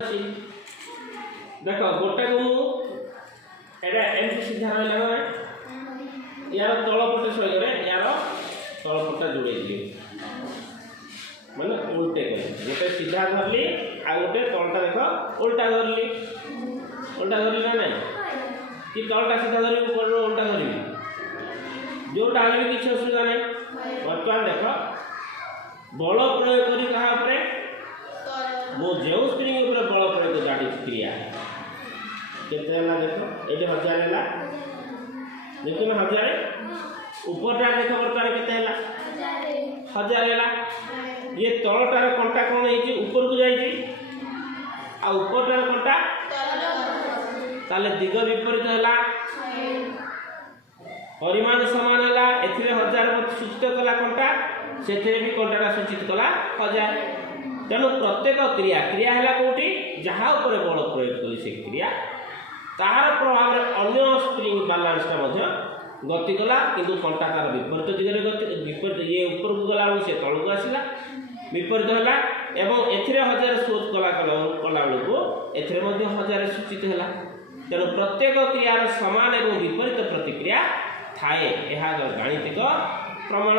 देख गोटे को एमती सीधा रहा ना यार तलपटे सहीगले यार तलपटा जोड़े दिए माने उल्टे कर गोटे सीधा धरली आ गोटे तलटा देख उल्टा धरली ना ना कि तलटा सीधा धरली ऊपर उल्टा धरली जोटा भी किसी असुविधा नहीं। बर्तमान देख बल प्रयोग करी कहा मो जो स्प्रिंग बल प्रयोग जाटी क्रिया केते देख ये 1000 है देख ना 1000 ऊपरटा देख बर्तमान केते 1000 है ये तलटार कंटा कौन है ऊपर को जाइए आ ऊपरटार कंटा ताले दिग विपरीत है परिमाण सामान है एथिरे 1000 सूचित कला कंटा से भी कंटाटा सूचित कला 1000 तेणु प्रत्येक क्रिया क्रिया है कौटी जहाँ बल प्रयोग करी से क्रिया तार प्रभाव में अन्य स्प्रिंग बालांसटा गति कला किंतु कंटा तार विपरीत दिगरे गति विपरीत ये ऊपर को गला से तल को आसला विपरीत है एवं एथिरे 1000 शोध कला बेलू एथिरे 1000 सूचित है तेणु प्रत्येक क्रियार समान एवं विपरीत प्रतिक्रिया थाए यह गाणितिक प्रमाण।